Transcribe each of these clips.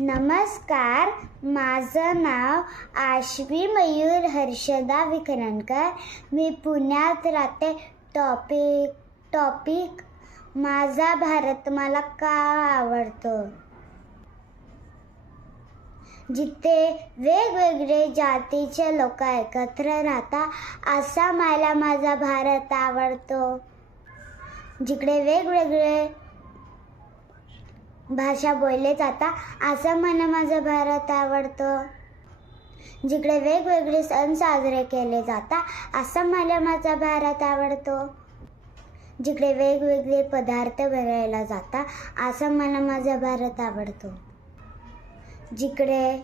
नमस्कार माझं नाव आश्वी मयूर हर्षदा विकरणकर मी पुण्यात राहते. टॉपिक टॉपिक माझा भारत मला का आवडतो? जिथे वेगवेगळे जातीचे लोक एकत्र राहतात असा मला माझा भारत आवडतो. जिकडे वेगवेगळे भाषा बोलले जातात असं मला माझं भारत आवडतं. जिकडे वेगवेगळे सण साजरे केले जातात असं मला माझा भारत आवडतो. जिकडे वेगवेगळे पदार्थ बनवायला जातात असं मला माझा भारत आवडतो. जिकडे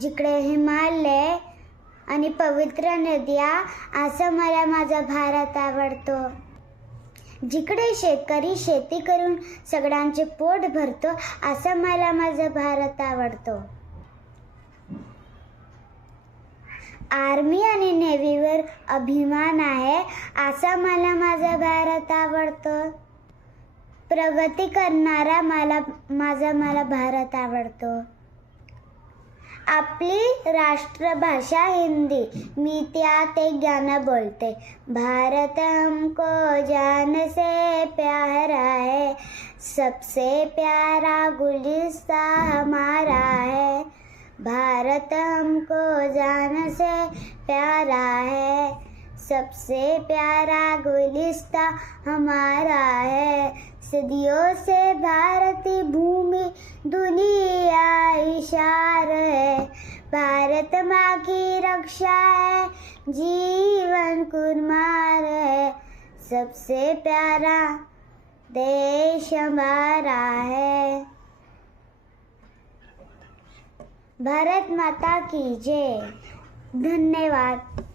जिकडे हिमालय आणि पवित्र नद्या असं मला माझा भारत आवडतो. जिकडे शेतकरी शेती करून सगळ्यांचे पोट भरतो असं मला माझा भारत आवडतो. आर्मी आणि नेव्हीवर अभिमान आहे असा मला माझा भारत आवडतो. प्रगती करणारा मला माझा मला भारत आवडतो. आपली राष्ट्रभाषा हिंदी. मी त्यात एक गाणं बोलते. भारत हमको जान से प्यारा है. सबसे प्यारा गुलिस्ता हमारा है. भारत हमको जान से प्यारा है. सबसे प्यारा गुलिस्ता हमारा है. सदियों से भारती भूमि दुनिया इशार है। भारत माँ की रक्षा है। जीवन कुर्मार है। सबसे प्यारा देश हमारा है। भारत माता की जय। धन्यवाद।